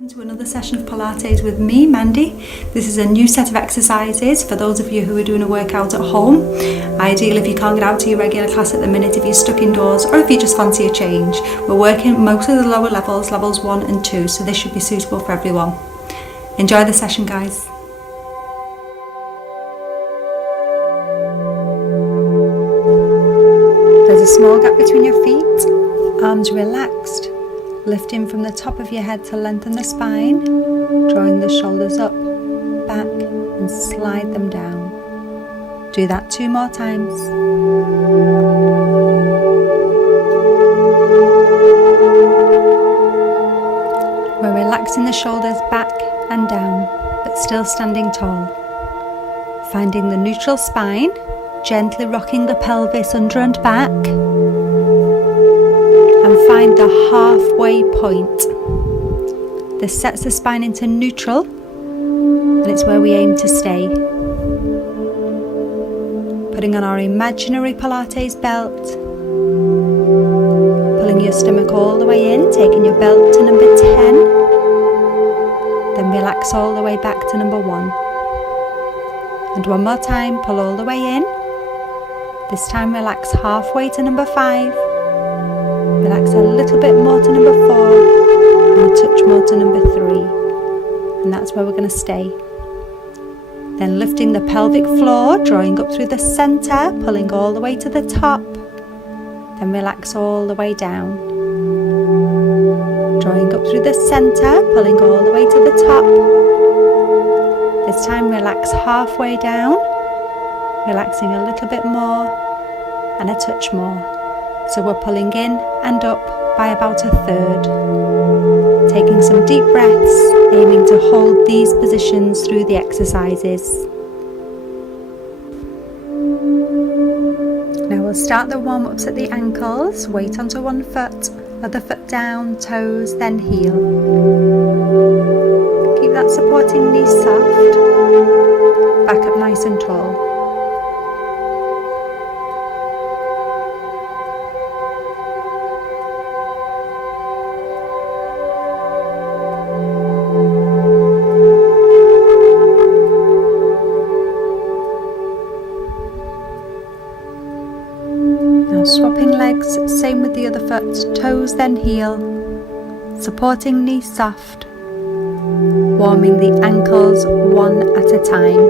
Welcome to another session of Pilates with me, Mandy. This is a new set of exercises for those of you who are doing a workout at home. Ideal if you can't get out to your regular class at the minute, if you're stuck indoors, or if you just fancy a change. We're working most of the lower levels, levels 1 and 2, so this should be suitable for everyone. Enjoy the session, guys. There's a small gap between your feet, arms relaxed. Lifting from the top of your head to lengthen the spine, drawing the shoulders up, back and slide them down. Do that 2 more times. We're relaxing the shoulders back and down, but still standing tall. Finding the neutral spine, gently rocking the pelvis under and back. And find the halfway point. This sets the spine into neutral, and it's where we aim to stay. Putting on our imaginary Pilates belt, pulling your stomach all the way in, taking your belt to number 10, then relax all the way back to number 1. And one more time, pull all the way in. This time relax halfway to number 5. Relax a little bit more to number 4 and a touch more to number 3, and that's where we're going to stay. Then lifting the pelvic floor, drawing up through the centre, pulling all the way to the top, then relax all the way down. Drawing up through the centre, pulling all the way to the top. This time relax halfway down, relaxing a little bit more and a touch more. So we're pulling in and up by about a third. Taking some deep breaths, aiming to hold these positions through the exercises. Now we'll start the warm-ups at the ankles. Weight onto one foot, other foot down, toes, then heel. Keep that supporting knee soft. Back up nice and tall. Swapping legs, same with the other foot, toes then heel, supporting knee soft, warming the ankles one at a time.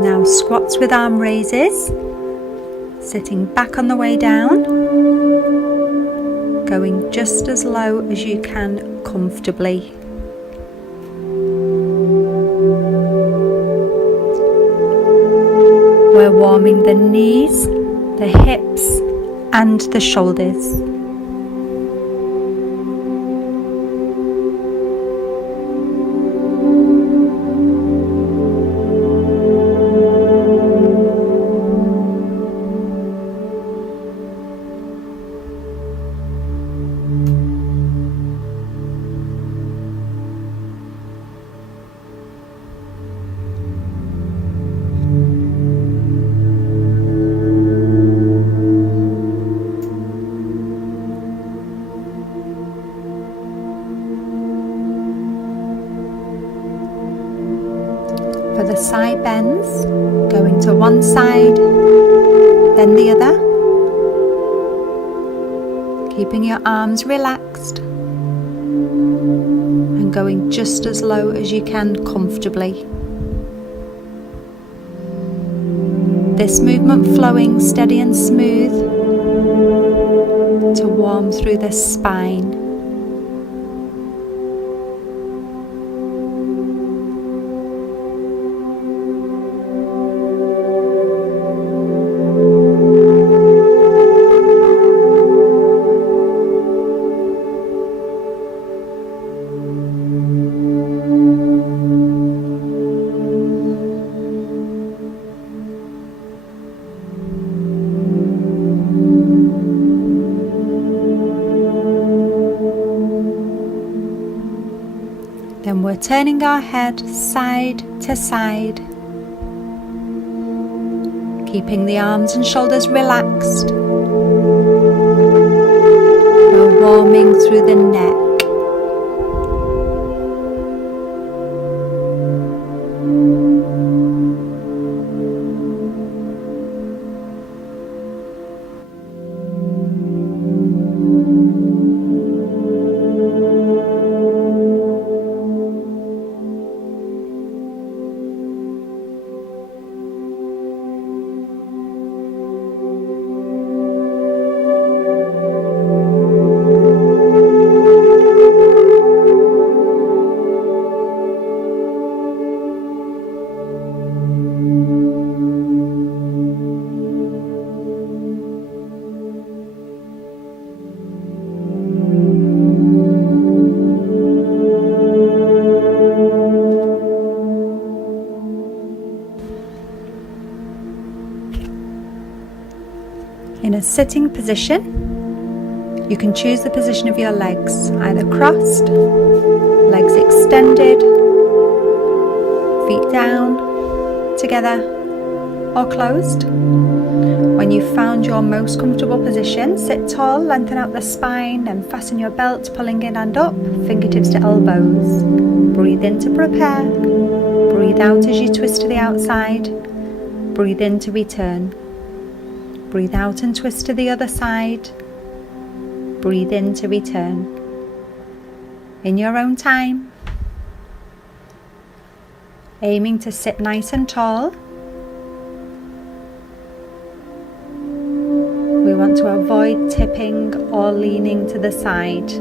Now squats with arm raises. Sitting back on the way down, going just as low as you can comfortably. We're warming the knees, the hips and the shoulders. For the side bends, going to one side, then the other. Keeping your arms relaxed and going just as low as you can comfortably. This movement flowing steady and smooth to warm through the spine. we're turning our head side to side, keeping the arms and shoulders relaxed. We're warming through the neck. In a sitting position, you can choose the position of your legs, either crossed, legs extended, feet down, together, or closed. When you've found your most comfortable position, sit tall, lengthen out the spine and fasten your belt, pulling in and up, fingertips to elbows. Breathe in to prepare. Breathe out as you twist to the outside. Breathe in to return. Breathe out and twist to the other side. Breathe in to return. In your own time, aiming to sit nice and tall. We want to avoid tipping or leaning to the side.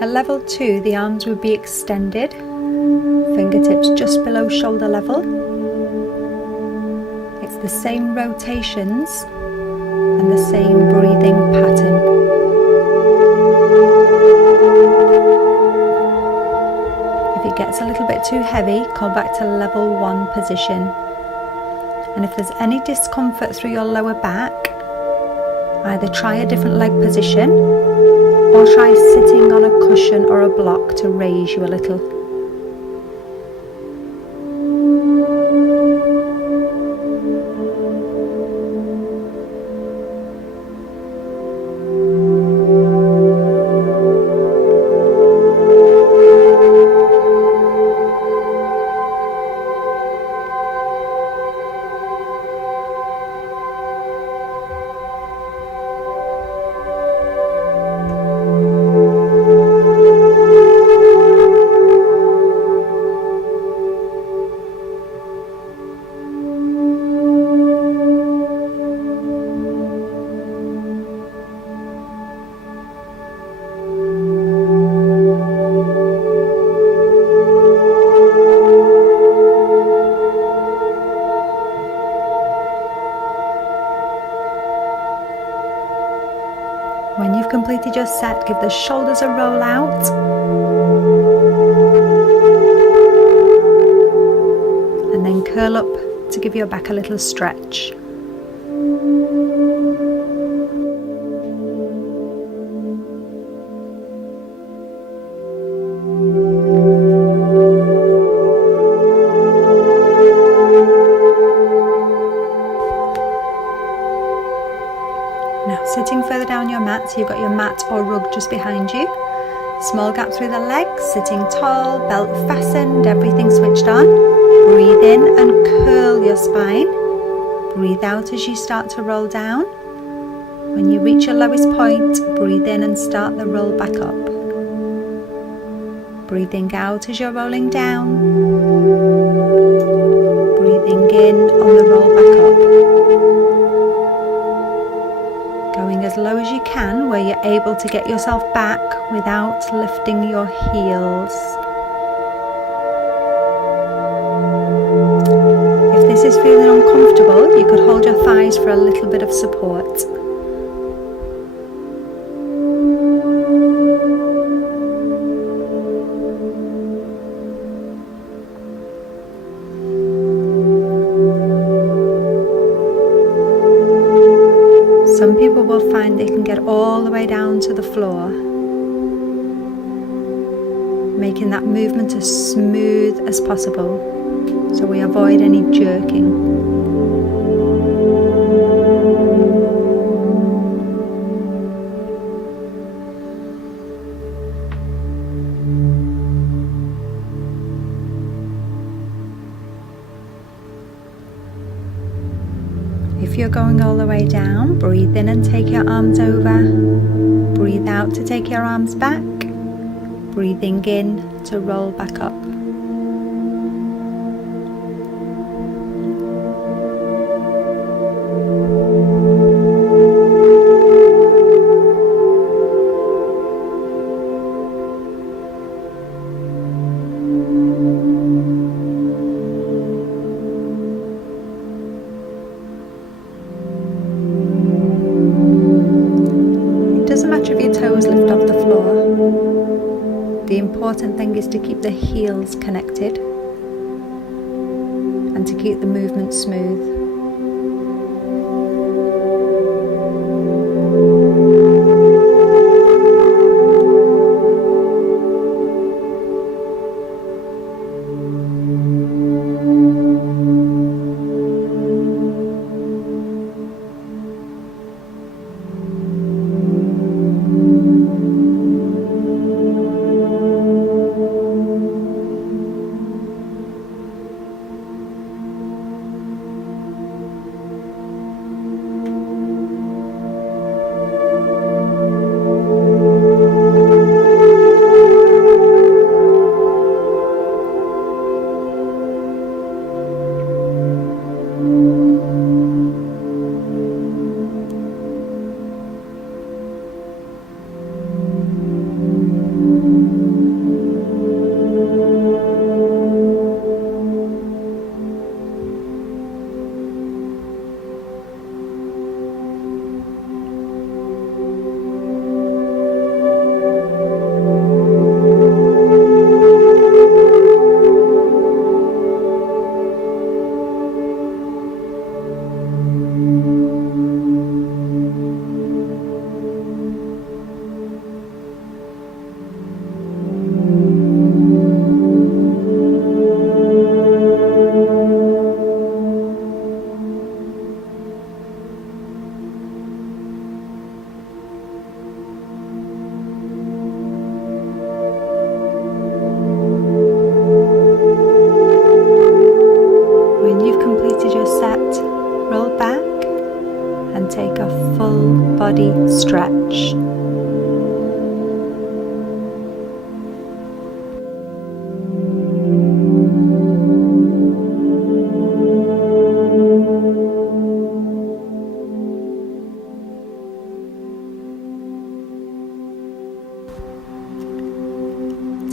At level 2, the arms would be extended, fingertips just below shoulder level. It's the same rotations and the same breathing pattern. If it gets a little bit too heavy, come back to level 1 position. And if there's any discomfort through your lower back, either try a different leg position or try sitting on a cushion or a block to raise you a little. When you've completed your set, give the shoulders a roll out. And then curl up to give your back a little stretch. Now sitting further down your mat, so you've got your mat or rug just behind you. Small gap through the legs, sitting tall, belt fastened, everything switched on. Breathe in and curl your spine. Breathe out as you start to roll down. When you reach your lowest point, breathe in and start the roll back up. Breathing out as you're rolling down. Breathing in on the roll back up. Going as low as you can, where you're able to get yourself back without lifting your heels. If this is feeling uncomfortable, comfortable, you could hold your thighs for a little bit of support. Some people will find they can get all the way down to the floor, making that movement as smooth as possible, so we avoid any jerking. If you're going all the way down, breathe in and take your arms over. Breathe out to take your arms back. Breathing in to roll back up. If your toes lift off the floor, the important thing is to keep the heels connected and to keep the movement smooth. Take a full body stretch.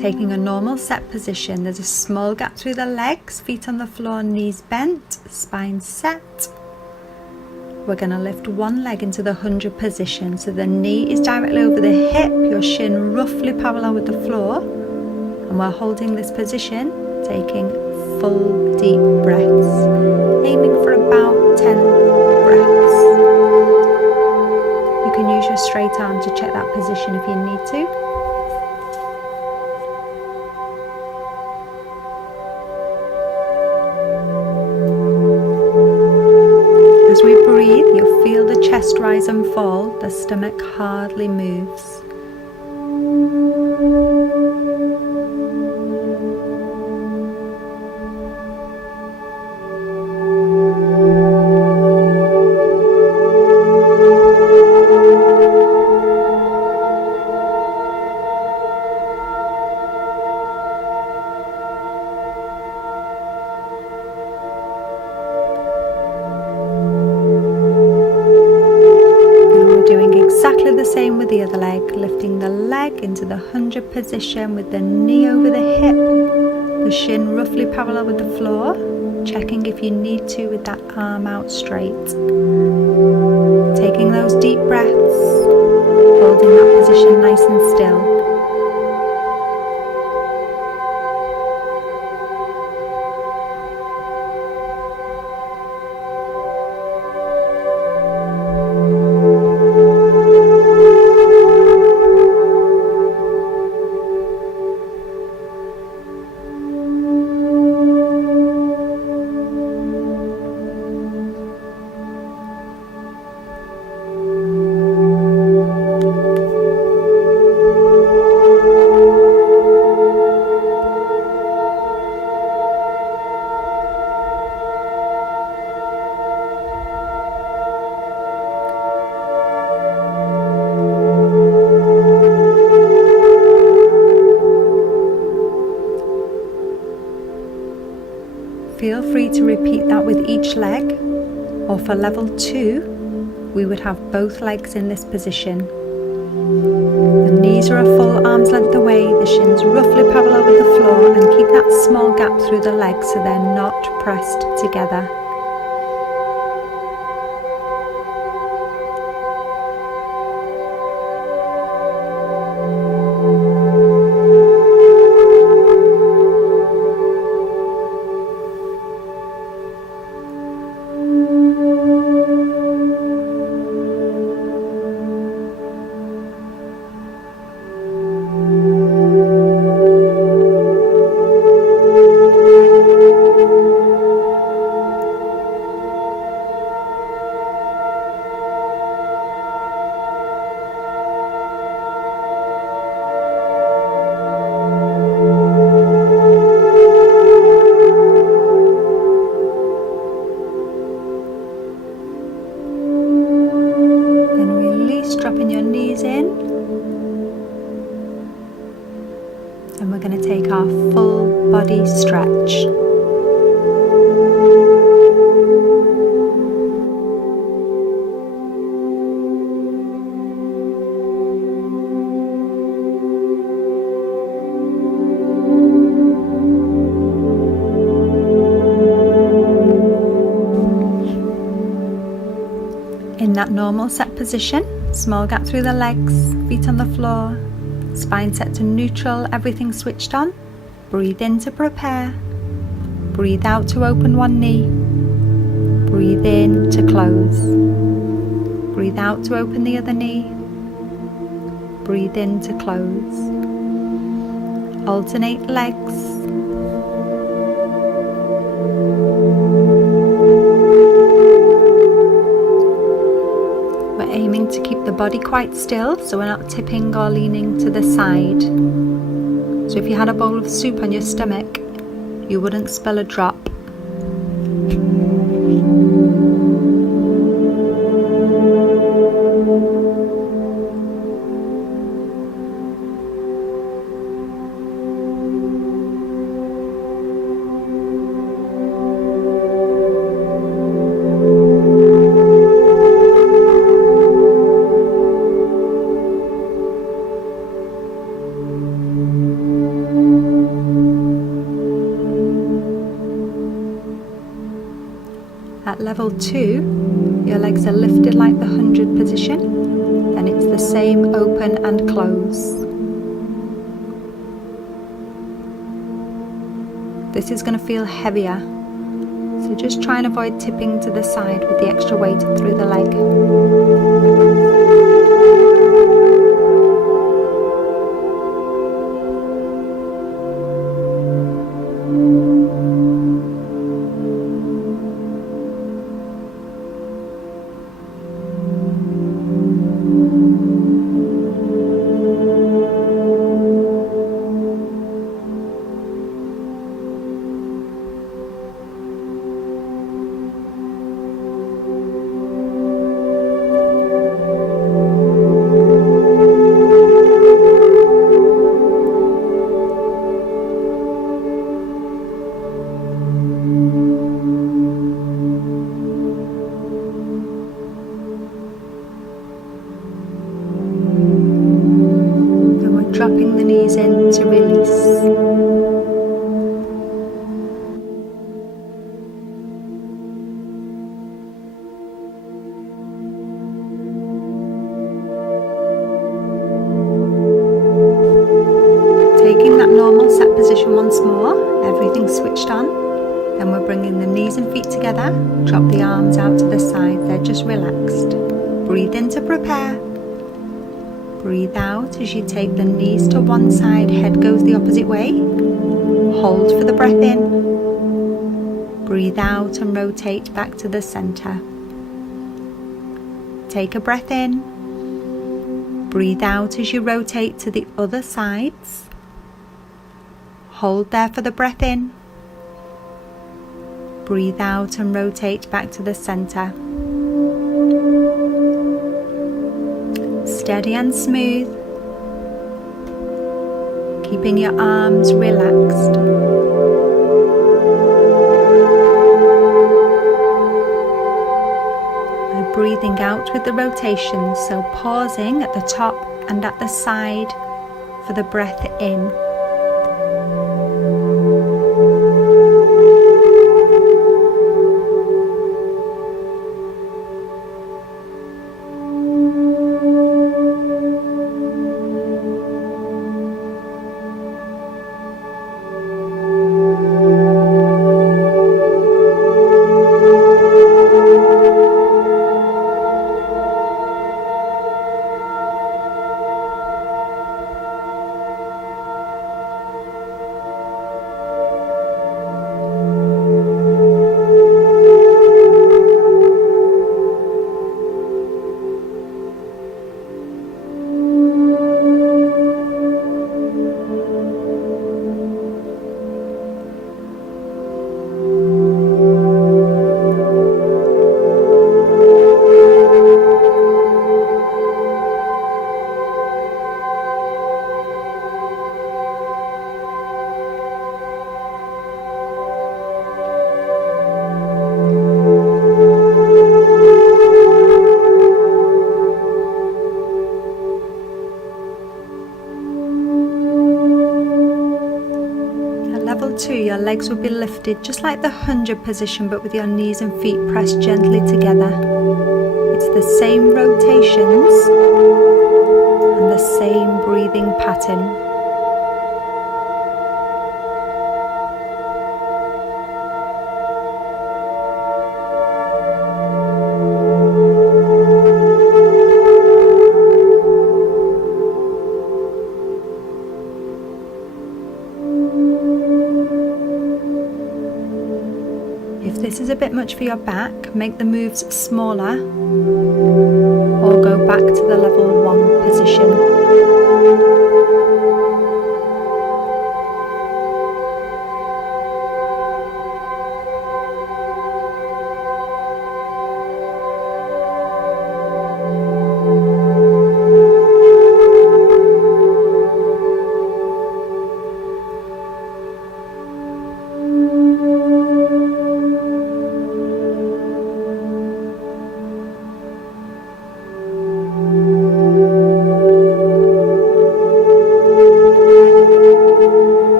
Taking a normal set position, there's a small gap through the legs, feet on the floor, knees bent, spine set. We're going to lift one leg into the 100 position, so the knee is directly over the hip, your shin roughly parallel with the floor, and we're holding this position, taking full deep breaths, aiming for about 10 breaths. You can use your straight arm to check that position if you need to. As we breathe, you'll feel the chest rise and fall, the stomach hardly moves. Exactly the same with the other leg, lifting the leg into the 100 position with the knee over the hip, The shin roughly parallel with the floor, checking if you need to with that arm out straight. Taking those deep breaths, holding that position nice and still. Feel free to repeat that with each leg, or for level 2, we would have both legs in this position. The knees are a full arm's length away, the shins roughly parallel with the floor, and keep that small gap through the legs so they're not pressed together. Dropping your knees in, and we're going to take our full body stretch. In that normal set position, small gap through the legs, feet on the floor, spine set to neutral, everything switched on. Breathe in to prepare. Breathe out to open one knee. Breathe in to close. Breathe out to open the other knee. Breathe in to close. Alternate legs. Aiming to keep the body quite still so we're not tipping or leaning to the side. So if you had a bowl of soup on your stomach, you wouldn't spill a drop. At level 2, your legs are lifted like the 100 position, and it's the same open and close. This is going to feel heavier, so just try and avoid tipping to the side with the extra weight through the leg. once more, everything switched on. Then we're bringing the knees and feet together. Drop the arms out to the side, they're just relaxed. Breathe in to prepare. Breathe out as you take the knees to one side, head goes the opposite way. Hold for the breath in. Breathe out and rotate back to the center. Take a breath in. Breathe out as you rotate to the other sides. Hold there for the breath in. Breathe out and rotate back to the center. Steady and smooth. Keeping your arms relaxed. And breathing out with the rotation, so pausing at the top and at the side for the breath in. Level 2, your legs will be lifted just like the 100 position, but with your knees and feet pressed gently together. It's the same rotations and the same breathing pattern. If this is a bit much for your back, make the moves smaller or go back to the level 1 position.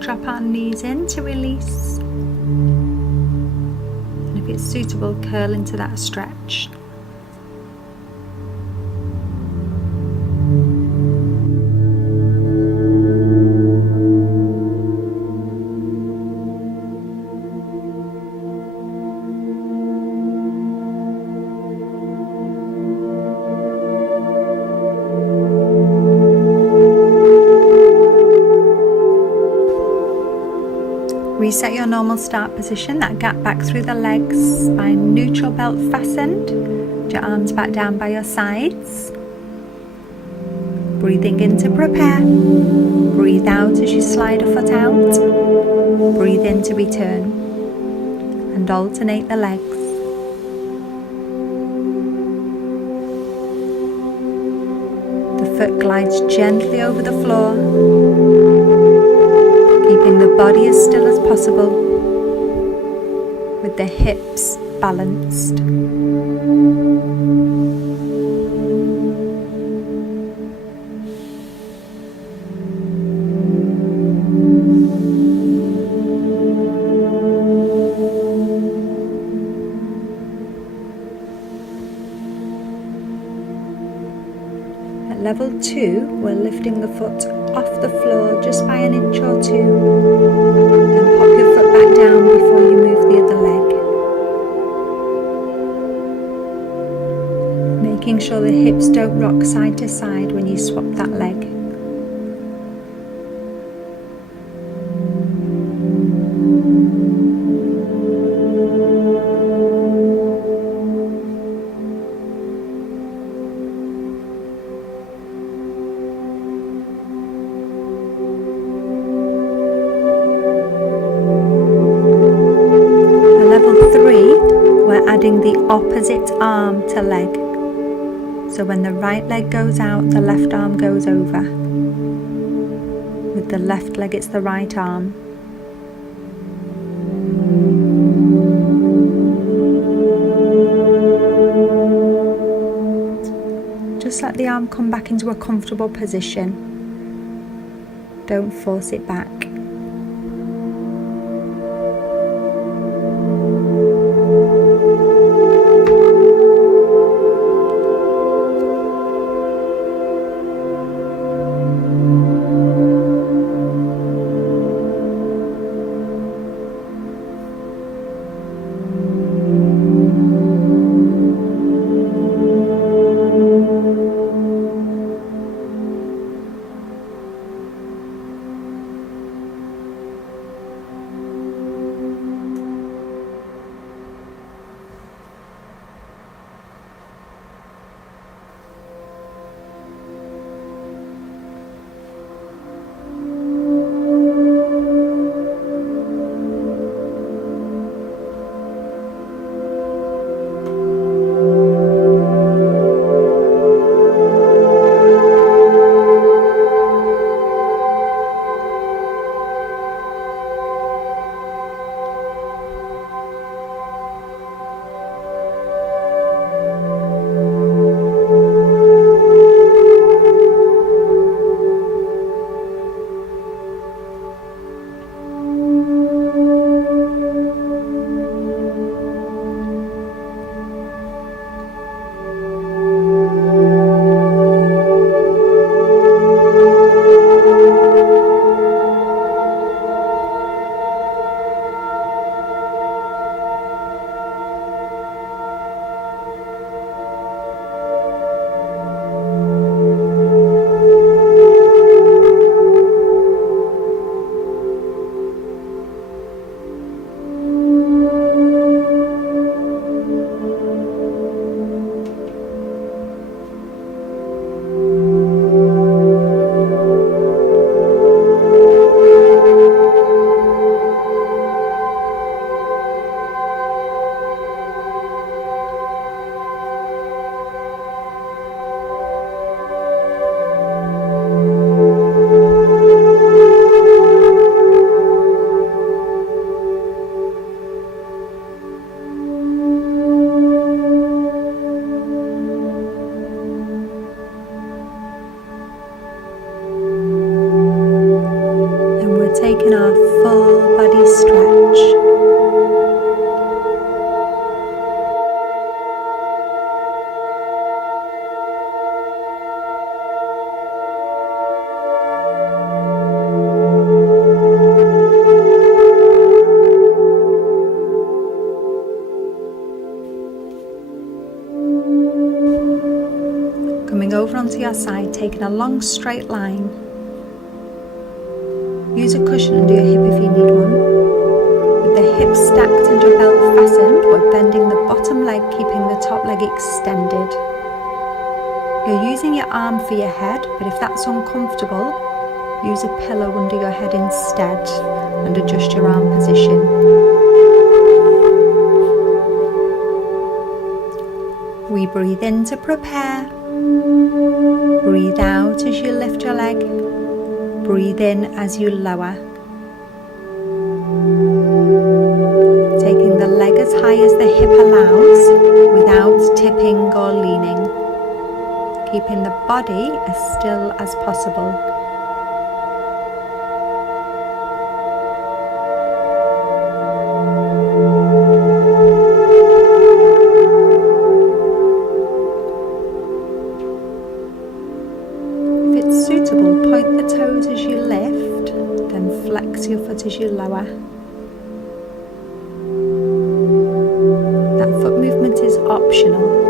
Drop our knees in to release, and if it's suitable, curl into that stretch. Reset your normal start position, that gap back through the legs, spine neutral, belt fastened. Your arms back down by your sides. Breathing in to prepare. Breathe out as you slide a foot out. Breathe in to return. And alternate the legs. The foot glides gently over the floor, keeping the body as still as possible, with the hips balanced. Level 2, we're lifting the foot off the floor just by an inch or two. Then pop your foot back down before you move the other leg. Making sure the hips don't rock side to side when you swap that leg. Adding the opposite arm to leg. So when the right leg goes out, the left arm goes over. With the left leg, it's the right arm. Just let the arm come back into a comfortable position. Don't force it back. Taking our full body stretch. Coming over onto your side, taking a long straight line. Use a cushion under your hip if you need one. With the hips stacked and your belt fastened, we're bending the bottom leg, keeping the top leg extended. You're using your arm for your head, but if that's uncomfortable, use a pillow under your head instead and adjust your arm position. We breathe in to prepare. Breathe out as you lift your leg. Breathe in as you lower. Taking the leg as high as the hip allows without tipping or leaning. Keeping the body as still as possible. If it's suitable, point the toes as you lift, then flex your foot as you lower. That foot movement is optional.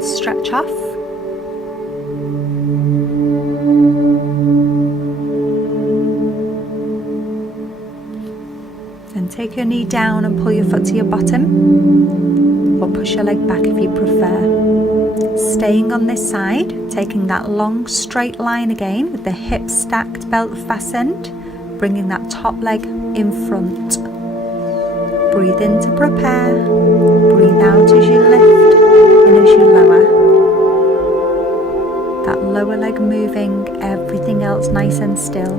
Stretch off. Then take your knee down and pull your foot to your bottom, or push your leg back if you prefer. Staying on this side, taking that long straight line again with the hips stacked, belt fastened, bringing that top leg in front. Breathe in to prepare, breathe out as you lift and as you lower. That lower leg moving, everything else nice and still.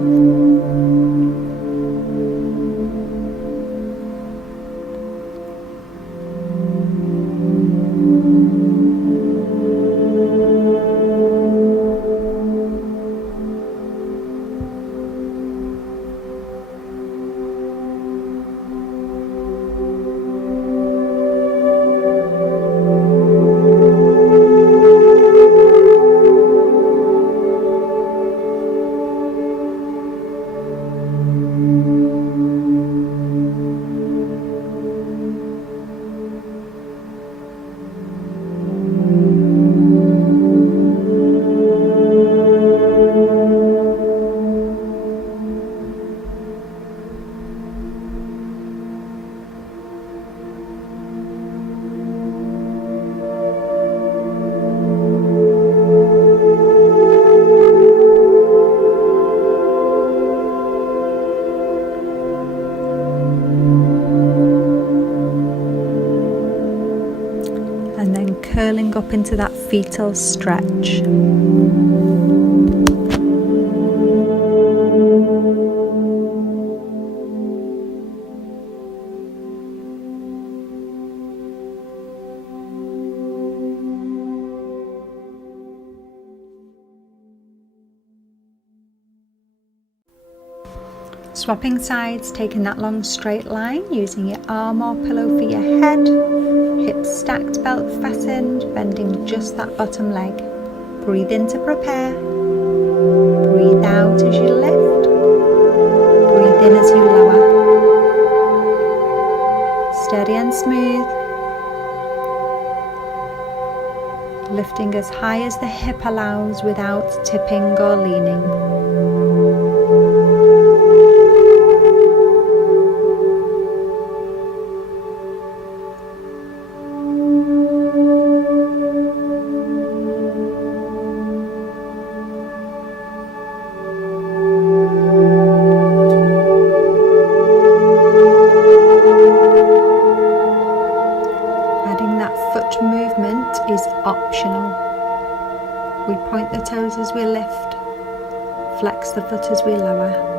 Curling up into that fetal stretch. Swapping sides, taking that long straight line, using your arm or pillow for your head, hips stacked, belt fastened, bending just that bottom leg. Breathe in to prepare, breathe out as you lift, breathe in as you lower. Steady and smooth, lifting as high as the hip allows without tipping or leaning. that foot movement is optional. We point the toes as we lift, flex the foot as we lower.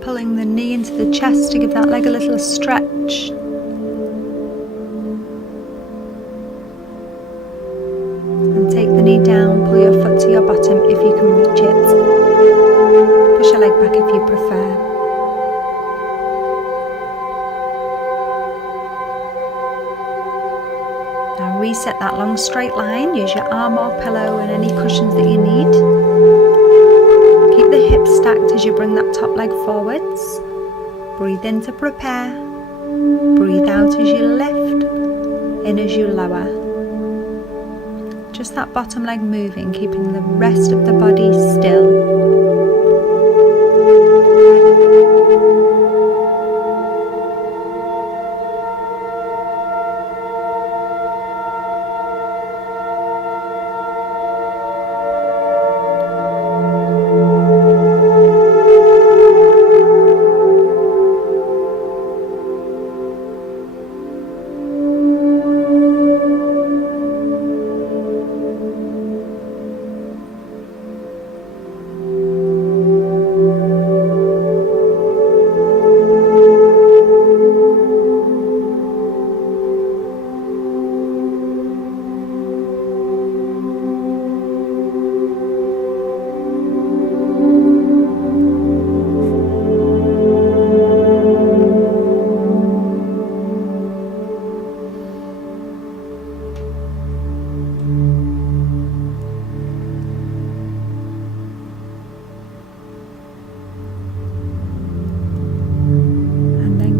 Pulling the knee into the chest to give that leg a little stretch. And take the knee down, pull your foot to your bottom if you can reach it. Push your leg back if you prefer. Now reset that long straight line, use your arm or pillow and any cushions that you need. Keep the hips stacked as you bring that top leg forwards. Breathe in to prepare. Breathe out as you lift, in as you lower. Just that bottom leg moving, keeping the rest of the body still.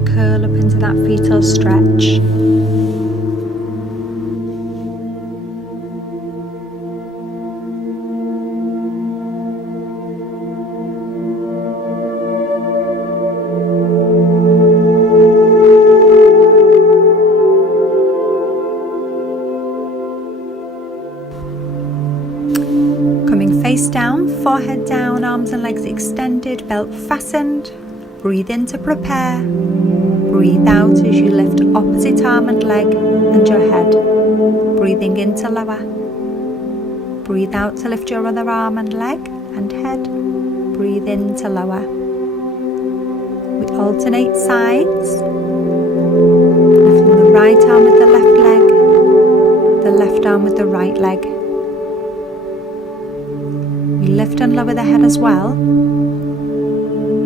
Curl up into that fetal stretch. Coming face down, forehead down, arms and legs extended, belt fastened. Breathe in to prepare. Breathe out as you lift opposite arm and leg and your head. Breathing in to lower. Breathe out to lift your other arm and leg and head. Breathe in to lower. We alternate sides. Lifting the right arm with the left leg, the left arm with the right leg. We lift and lower the head as well,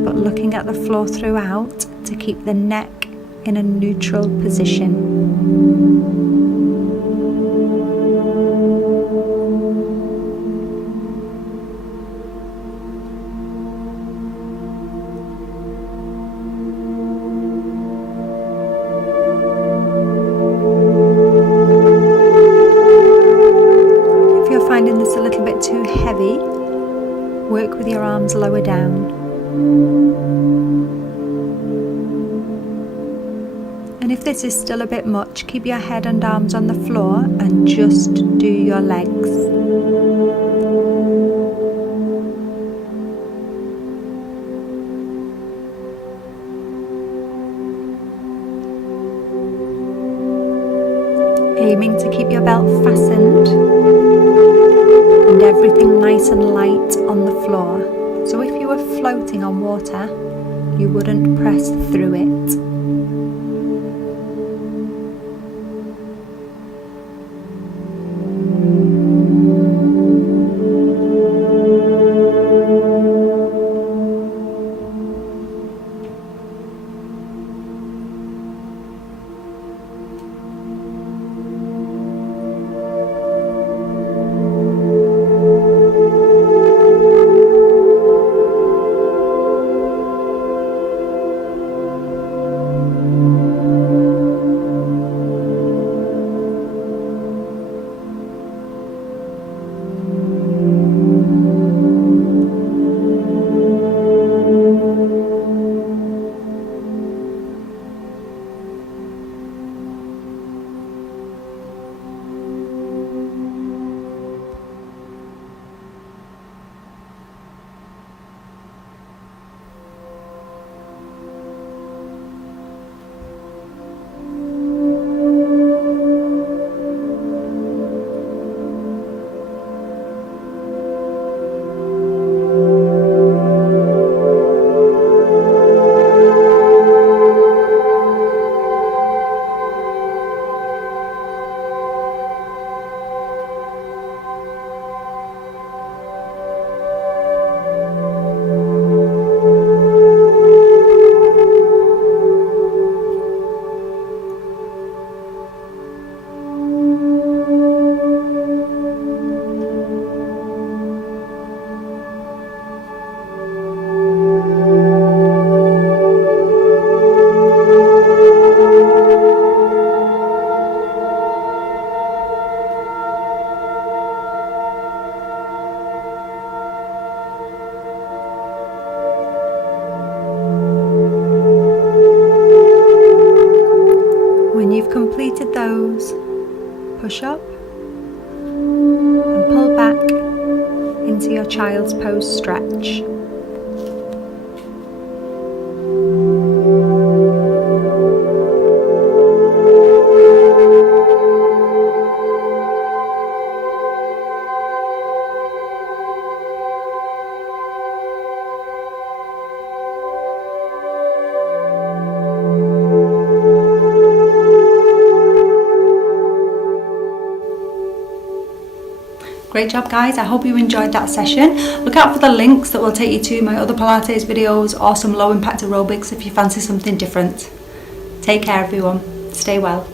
but looking at the floor throughout to keep the neck in a neutral position. If you're finding this a little bit too heavy, work with your arms lower down. And if this is still a bit much, keep your head and arms on the floor and just do your legs. Aiming to keep your belt fastened and and everything nice and light on the floor. So if you were floating on water, you wouldn't press through it. When you've completed those, push up and pull back into your child's pose stretch. Great job guys, I hope you enjoyed that session. Look out for the links that will take you to my other Pilates videos or some low impact aerobics if you fancy something different. Take care everyone, stay well.